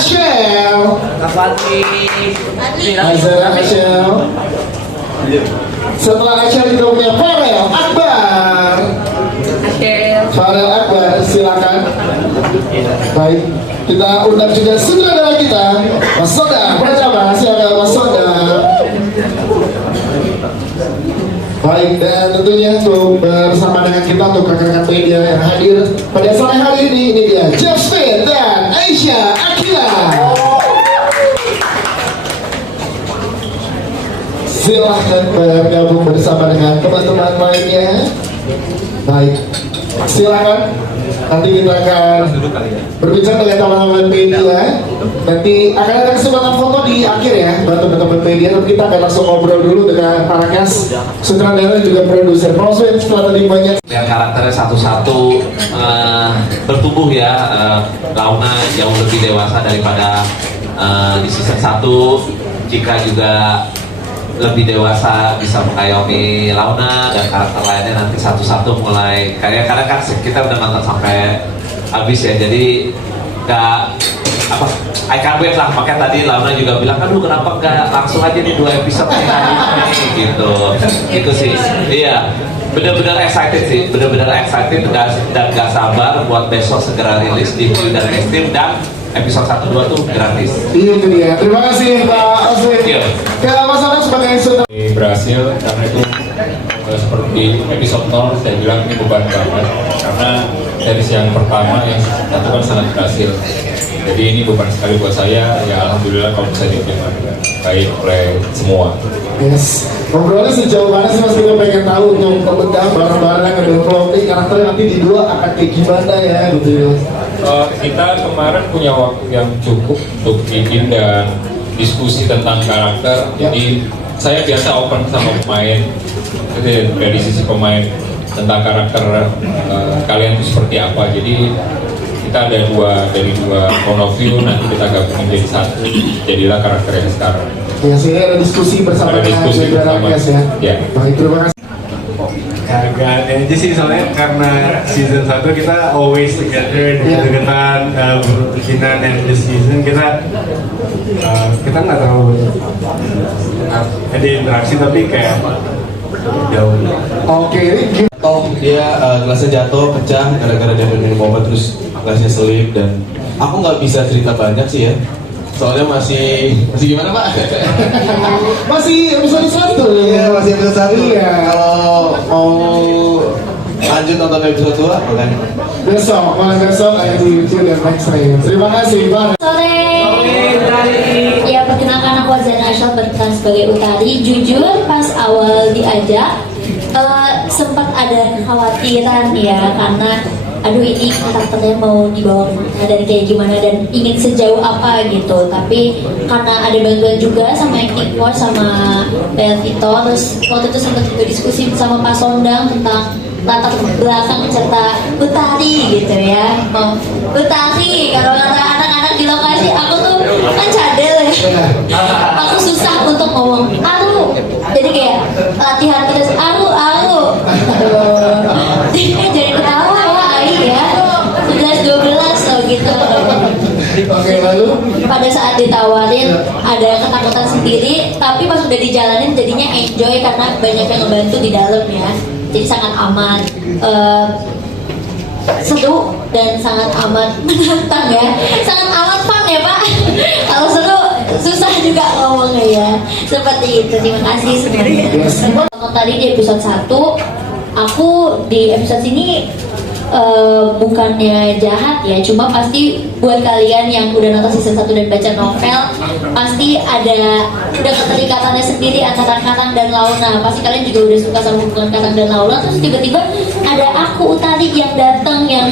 Ashel. Azara Ashel. Setelah Ashel kita punya Farel Akbar. Farel Akbar, silakan. Baik, kita undang juga sutradara kita, Mas Soda. Pertama, silakan Mas Soda. Baik, dan tentunya untuk bersama dengan kita untuk rekan-rekan media yang hadir pada sore hari ini dia Jeff Smith dan Aisyah Akila. Silahkan bergabung bersama dengan teman-teman lainnya. Baik, silakan. Nanti kita akan berbincang dengan teman-teman media. Nanti akan ada kesempatan foto di akhir ya, buat teman-teman media. Tapi kita akan langsung ngobrol dulu dengan para cast, sutradara dan juga produser. Proses setelah tadi banyak. Lihat karakternya satu-satu bertumbuh ya. Launa jauh lebih dewasa daripada di season 1. Jika juga lebih dewasa bisa mengayomi Launa dan karakter lainnya nanti satu-satu mulai kayak kadang kan kita udah nonton sampai habis ya, jadi nggak apa I can't wait lah. Makanya tadi Launa juga bilang, aduh kenapa nggak langsung aja nih 2 episode nih hari ini gitu. Itu sih iya, bener-bener excited sih, bener-bener excited dan gak sabar buat besok segera rilis di View dan Steam, dan episode 1-2 tuh gratis. Iya itu dia. Terima kasih Pak Oswin. Ke Mas Anang sebagai sutradara. Berhasil karena itu seperti episode 0 saya bilang ini beban banget karena series yang pertama yang satu kan sangat berhasil. Jadi ini beban sekali buat saya. Ya alhamdulillah kalau bisa diterima dengan baik oleh semua. Yes. Ngobrolnya sejauh mana sih Mas, kita pengen tahu untuk membedah barang-barang yang developing karakternya nanti di 2 akan kayak gimana ya gitu ya. Kita kemarin punya waktu yang cukup untuk bikin dan diskusi tentang karakter. Jadi saya biasa open sama pemain. Jadi dari sisi pemain tentang karakter kalian itu seperti apa. Jadi kita ada dari dua point of view, nanti kita gabungin jadi satu, jadilah karakter yang sekarang. Ya, sehingga ada diskusi bersama dengan Cast ya. Ya. Baik, terima kasih. Agak aneh aja sih soalnya karena season 1 kita always together, deketan, berbikinan, and this season kita nggak terlalu ada interaksi tapi kayak jauh. Oke, Toh dia gelasnya jatuh, pecah gara-gara dia minum obat terus gelasnya selip, dan aku nggak bisa cerita banyak sih ya. Soalnya masih gimana Pak? masih episode 1. Iya, masih episode 1. Iya. Kalau mau lanjut nonton episode 2 bukan? Malam besok ada di YouTube dan Max Ray. Terima kasih Pak. Sore. Ya, perkenalkan aku Azana Ashel, berperan sebagai Utari. Jujur pas awal diajak sempat ada kekhawatiran ya, karena aduh ini karakternya mau dibawa kemana dan kayak gimana dan ingin sejauh apa gitu. Tapi karena ada bantuan juga sama acting coach sama Vito, terus waktu itu sempat juga diskusi bersama Pak Sondang tentang latar belakang cerita Utari gitu ya. Utari, kalau kata anak-anak di lokasi, aku tuh kan cadel ya, aku susah untuk ngomong aru, jadi kayak latihan terus aru jadi ketawa ya 11-12 so gitu. Oke, lalu Pada saat ditawarin ada ketakutan sendiri, tapi pas udah dijalanin jadinya enjoy karena banyak yang ngebantu di dalam ya, jadi sangat aman, seru dan sangat amat menantang ya, sangat amat fun ya Pak. Kalau seru susah juga ngomongnya ya, seperti itu. Terima kasih sebenarnya. Tadi di episode 1, aku di episode ini bukannya jahat ya, cuma pasti buat kalian yang udah nonton season 1 dan baca novel, pasti ada keterikatannya sendiri antara Kakang dan Launa. Pasti kalian juga udah suka sama hubungan Kakang dan Launa, terus tiba-tiba ada aku Utari yang datang, yang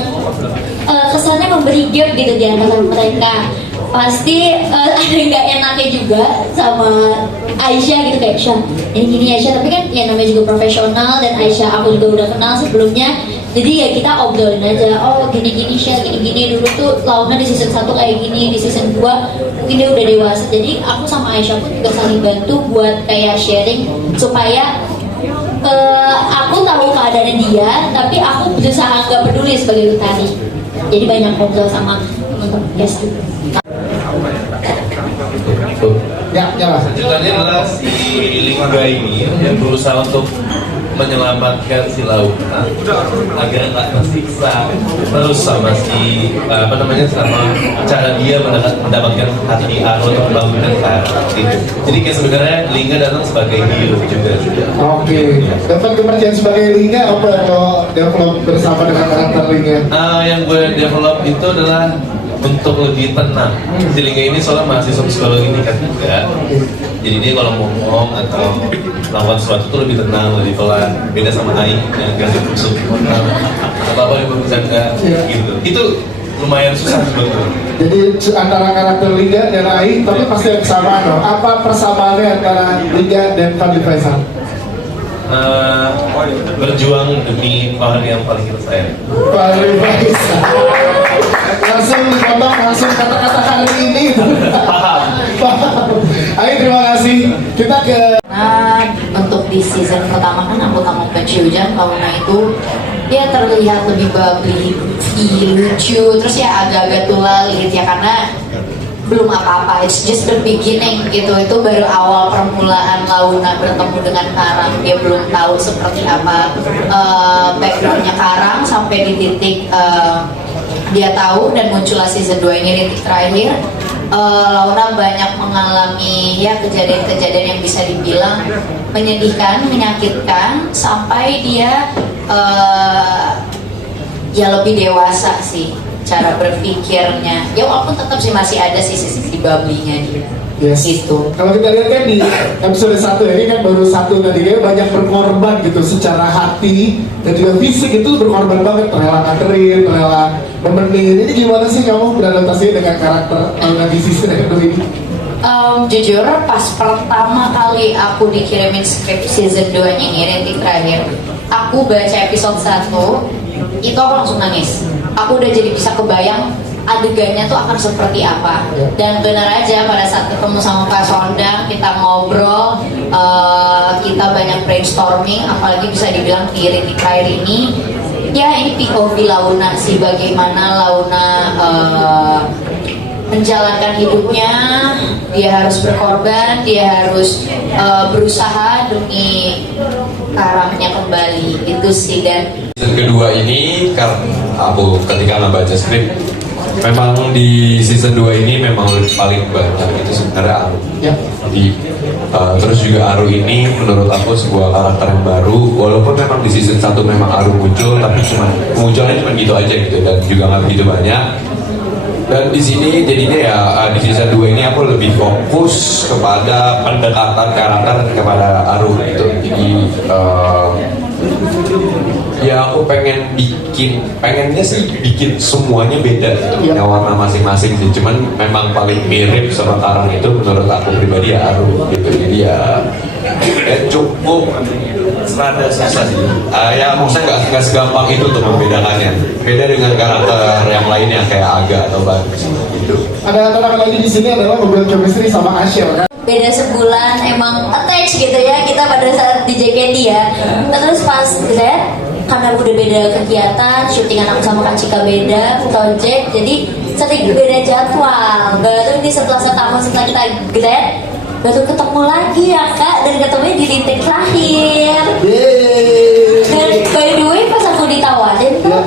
kesannya memberi gap gitu di antara mereka. Pasti ada nggak enaknya juga sama Aisyah gitu, kayak Aisyah ini gini Aisyah, tapi kan ya namanya juga profesional, dan Aisyah aku juga udah kenal sebelumnya, jadi ya kita obrolin aja, oh gini-gini Aisyah, gini-gini dulu tuh Launa di season 1 kayak gini, di season 2 mungkin dia udah dewasa. Jadi aku sama Aisyah pun juga saling bantu buat kayak sharing supaya aku tahu keadaannya dia, tapi aku berusaha nggak peduli sebagai Utari. Jadi banyak ngobrol sama teman-teman guys juga. Ya, ya Mas. Lanjutannya adalah si Lingga ini yang berusaha untuk menyelamatkan si Launa agar nggak tersiksa terus sama si sama cara dia mendapatkan hati Aro untuk membangunkan Clara. Jadi kayak sebenarnya Lingga datang sebagai hero juga. Oke. Dapat kepercayaan sebagai Lingga apa yang lo develop bersama dengan karakter Lingga? Yang gue develop itu adalah untuk lebih tenang. Si Lingga ini soalnya mahasiswa psikologi tingkat juga. Jadi dia kalau ngomong atau melakukan sesuatu tuh lebih tenang, lebih pelan. Beda sama Aing yang kasih kusuk. Apa-apa yang bercanda gitu. Itu lumayan susah sebetulnya. Jadi antara karakter Lingga dan Aing, tapi pasti ada kesamaan dong. Apa persamaannya antara Lingga dan Fadli Faizal? Berjuang demi orang yang paling kita sayang. Fadli Faizal. Langsung dipotong, langsung kata-kata kali ini. Paham. Aing, terima kasih. Kita ke Untuk di season pertama kan aku tamu Pecujan, Launa itu dia terlihat lebih bubbly, lucu, terus ya agak-agak tulalit ya karena belum apa-apa, it's just the beginning gitu. Itu baru awal permulaan Launa bertemu dengan Karang. Dia belum tahu seperti apa backgroundnya Karang sampai di titik dia tahu dan muncullah season 2 ini titik terakhir. Launa banyak mengalami ya kejadian-kejadian yang bisa dibilang menyedihkan, menyakitkan sampai dia ya lebih dewasa sih cara berpikirnya. Ya walaupun tetap sih masih ada sisi-sisi bubbly-nya dia. Yes. Gitu. Kalau kita lihat kan di episode 1 ini kan baru 1 tadi kayak banyak berkorban gitu secara hati dan juga fisik, itu berkorban banget, rela nganterin, rela nemenin. Ini gimana sih kamu beradaptasi dengan karakter di season kedua ini? Jujur pas pertama kali aku dikirimin script season 2 nya ini Rintik terakhir, aku baca episode 1 itu aku langsung nangis. Aku udah jadi bisa kebayang adegannya tuh akan seperti apa. Dan benar aja pada saat ketemu sama Kak Sondang, kita ngobrol, kita banyak brainstorming, apalagi bisa dibilang di Rintik terakhir ini ya ini POV Launa sih, bagaimana Launa menjalankan hidupnya. Dia harus berkorban, dia harus berusaha demi Karangnya kembali, itu sih. Dan season kedua ini karena aku ketika ngebaca skrip, memang di season 2 ini memang paling banyak itu sebenarnya Aru. Ya. Jadi terus juga Aru ini menurut aku sebuah karakter yang baru, walaupun memang di season 1 memang Aru muncul, tapi munculnya cuma gitu aja gitu dan juga nggak begitu banyak. Dan di sini jadinya ya di season 2 ini aku lebih fokus kepada pendekatan karakter kepada Aru gitu. Jadi ya aku pengennya sih bikin semuanya beda gitu, punya warna masing-masing sih. Cuman memang paling mirip sama Karang itu menurut aku pribadi ya Aru gitu. Jadi ya cukup rada susah sih. Ya maksudnya nggak segampang itu untuk membedakannya. Beda dengan karakter yang lainnya kayak Aga atau Bagus gitu. Ada tantangan lagi di sini adalah ngobrol chemistry sama Asyel kan? beda sebulan emang attach gitu ya kita pada saat di JKT ya. Terus pas grad karena udah beda kegiatan, syutingan aku sama Kak Cika beda, project, jadi sering beda jadwal. Baru ini setelah setahun setelah kita grad, baru ketemu lagi ya Kak, dan ketemunya di Rintik terakhir. Dan by the way pas aku ditawarin tuh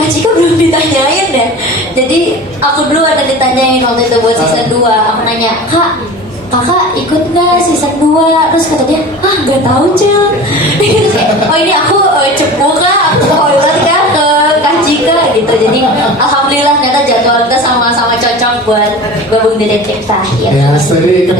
Kak Cika belum ditanyain deh. Jadi aku dulu ada ditanyain waktu itu buat season 2. Aku nanya, Kak, kakak ikut nggak season 2? Terus kata dia, ah nggak tahu Cil. Terus kayak, oh ini aku cepu Kak, aku toilet Kak ke Kak Cika gitu. Jadi alhamdulillah ternyata jadwal kita sama-sama cocok buat gabung di Rintik terakhir. Ya, jadi